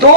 2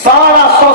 1200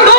2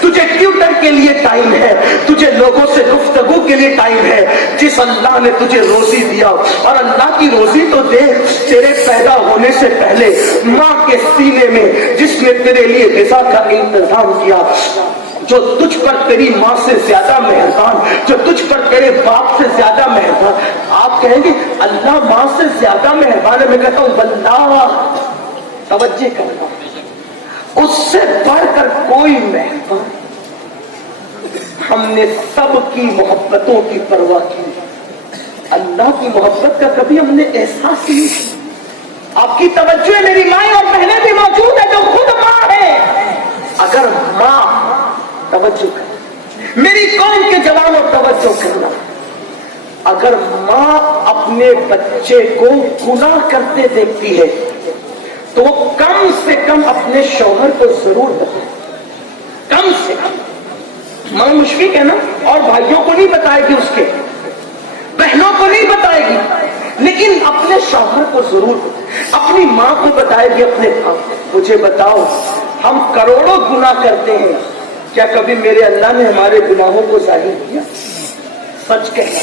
تجھے ٹیوٹر کے لیے ٹائم ہے, تجھے لوگوں سے گفتگو کے لیے ٹائم ہے. جس اللہ نے تجھے روزی دیا, اور اللہ کی روزی تو دیکھ, تیرے پیدا ہونے سے پہلے ماں کے سینے میں جس نے تیرے لیے غذا کا انتظام کیا, جو تجھ پر تیری ماں سے زیادہ مہربان, جو تجھ پر تیرے باپ سے زیادہ مہربان. آپ کہیں گے اللہ ماں سے زیادہ مہربان ہے, میں کہتا ہوں بندہ توجہ کرنا, اس سے بڑھ کر کوئی مہربان. ہم نے سب کی محبتوں کی پرواہ کی, اللہ کی محبت کا کبھی ہم نے احساس نہیں کیا. آپ کی توجہ ہے, میری مائیں اور بہنیں بھی موجود ہیں جو خود ماں ہے. اگر ماں, توجہ کر میری قوم کے جوانوں, توجہ کرنا, اگر ماں اپنے بچے کو گناہ کرتے دیکھتی ہے تو وہ کم سے کم اپنے شوہر کو ضرور بتائے, کم سے کم. ماں مشفق ہے نا, اور بھائیوں کو نہیں بتائے گی, اس کے بہنوں کو نہیں بتائے گی, لیکن اپنے شوہر کو ضرور, اپنی ماں کو بتائے گی, اپنے باپ. مجھے بتاؤ, ہم کروڑوں گناہ کرتے ہیں, کیا کبھی میرے اللہ نے ہمارے گناہوں کو ظاہر کیا؟ سچ کہنا,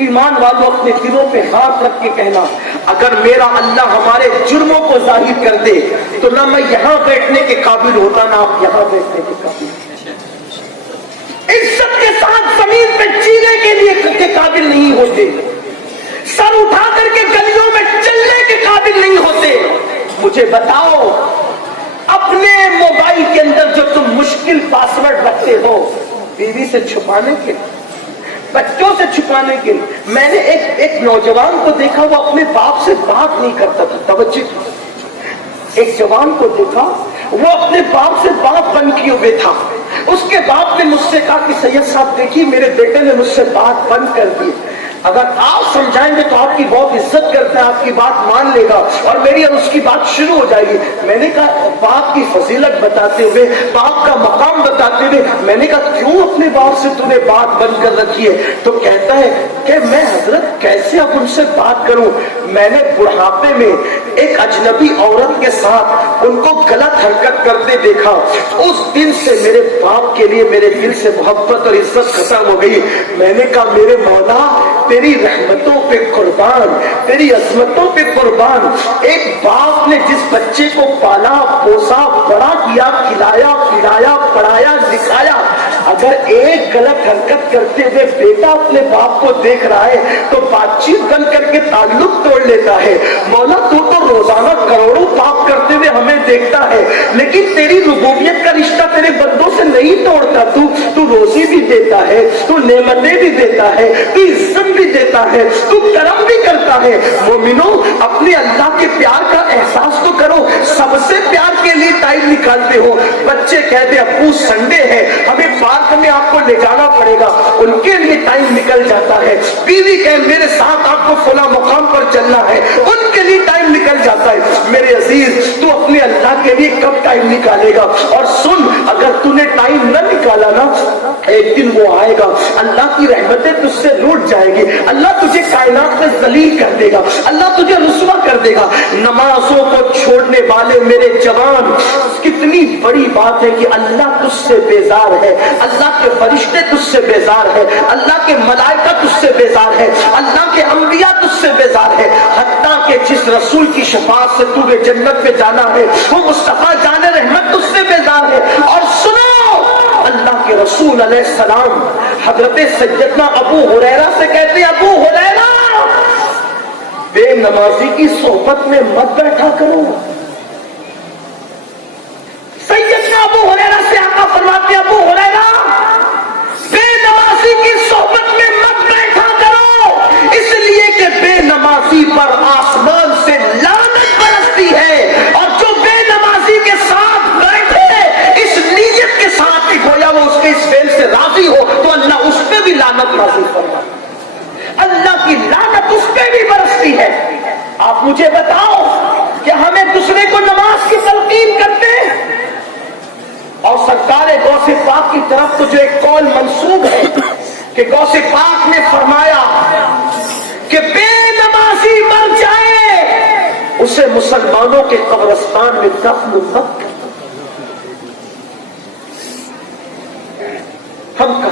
ایمان والوں اپنے دلوں پہ ہاتھ رکھ کے کہنا, اگر میرا اللہ ہمارے جرموں کو ظاہر کر دے تو نہ میں یہاں بیٹھنے کے قابل ہوتا, نہ آپ یہاں بیٹھنے کے قابل. عزت کے ساتھ زمین پہ جینے کے لیے کے قابل نہیں ہوتے, سر اٹھا کر کے گلیوں میں چلنے کے قابل نہیں ہوتے. مجھے بتاؤ, اپنے موبائل کے اندر جو تم مشکل پاسورڈ رکھتے ہو, بیوی سے چھپانے کے لیے, بچوں سے چھپانے کے لیے. میں نے ایک نوجوان کو دیکھا, وہ اپنے باپ سے بات نہیں کرتا تھا. توجہ, ایک جوان کو دیکھا, وہ اپنے باپ سے بات بند کیے ہوئے تھا. اس کے باپ نے مجھ سے کہا کہ سید صاحب دیکھیے, میرے بیٹے نے مجھ سے بات بند کر دی, اگر آپ سمجھائیں گے تو آپ کی بہت عزت کرتا ہے, آپ کی بات مان لے گا, اور میری اور اس کی بات شروع ہو جائے گی. میں نے کہا باپ کی فضیلت بتاتے ہوئے, باپ کا مقام بتاتے ہوئے, میں نے کہا کیوں اپنے باپ سے تو نے بات بند کر رکھی ہے؟ تو کہتا ہے کہ میں حضرت کیسے اب ان سے بات کروں, میں نے بڑھاپے میں ایک اجنبی عورت کے ساتھ ان کو غلط حرکت کرتے دیکھا, اس دن سے میرے باپ کے لیے میرے دل سے محبت اور عزت ختم ہو گئی. میں نے کہا میرے مولا تیری رحمتوں پہ قربان, تیری عظمتوں پہ قربان. ایک باپ نے جس بچے کو پالا پوسا بڑا کیا, کھلایا پلایا پڑھایا لکھایا, اگر ایک غلط حرکت کرتے ہوئے بیٹا اپنے باپ کو دیکھ رہا ہے تو بات چیت بند کر کے تعلق توڑ لیتا ہے. مولا تو روزانہ کروڑوں پاپ کرتے ہوئے ہمیں دیکھتا ہے, لیکن تیری ربوبیت کا رشتہ تیرے بندوں سے نہیں توڑتا. تو روزی بھی دیتا ہے, تو نعمتیں بھی دیتا ہے, تو عزت بھی دیتا ہے, تو کرم بھی کرتا ہے. مومنو, اپنے اللہ کے پیار کا احساس تو کرو. سب سے پیار کے لیے ٹائم نکالتے ہو. بچے کہتے ابو سنڈے ہے, ہمیں پارک میں آپ کو لے جانا پڑے گا, ان کے لیے ٹائم نکل جاتا ہے. بیوی کہے میرے ساتھ آپ کو فلاں مقام پر چلنا ہے, ان کے لیے ٹائم نکل جاتا ہے. میرے عزیز, تو اپنے اللہ کے لیے کب ٹائم نکالے گا؟ اور سن, اگر تو نے ٹائم نہ نکالا نا, ایک دن وہ آئے گا, اللہ کی رحمتیں تجھ سے لوٹ جائے گی, اللہ تجھے کائنات میں ذلیل کر دے گا, اللہ تجھے رسوا کر دے گا. نمازوں کو چھوڑنے والے میرے جوان, کتنی بڑی بات ہے کہ اللہ تجھ سے بیزار ہے, اللہ کے فرشتے تجھ سے بیزار ہے, اللہ کے ملائکہ تجھ سے بیزار ہے, اللہ کے انبیاء تجھ سے بیزار ہے. حتیٰ کہ جس رسول کی شفاعت سے تو نے جنت میں جانا ہے, وہ مصطفیٰ جان رحمت تجھ سے بیزار ہے. اور سنو, اللہ کے رسول علیہ السلام حضرت سیدنا ابو ہریرہ سے کہتے ہیں, ابو ہریرہ بے نمازی کی صحبت میں مت بیٹھا کرو. سیدنا ابو ہریرہ سے آقا فرماتے ہیں, ابو ہریرہ بے نمازی کی صحبت میں مت بیٹھا کرو, اس لیے کہ بے نمازی پر آسمان سے لعنت برستی ہے, اور جو بے نمازی کے ساتھ بیٹھے اس نیت کے ساتھ کہ گویا وہ اس کے اس فعل سے راضی ہو, تو اللہ اس پہ بھی لعنت نازل فرماتا ہے, اللہ کی لعنت اس پہ بھی برستی ہے. آپ مجھے بتاؤ کہ ہمیں دوسرے کو نماز کی تلقین کرتے ہیں, اور سرکار غوث پاک کی طرف تو جو ایک قول منسوب ہے کہ غوث پاک نے فرمایا کہ بے نمازی مر جائے اسے مسلمانوں کے قبرستان میں دفن مت کرو.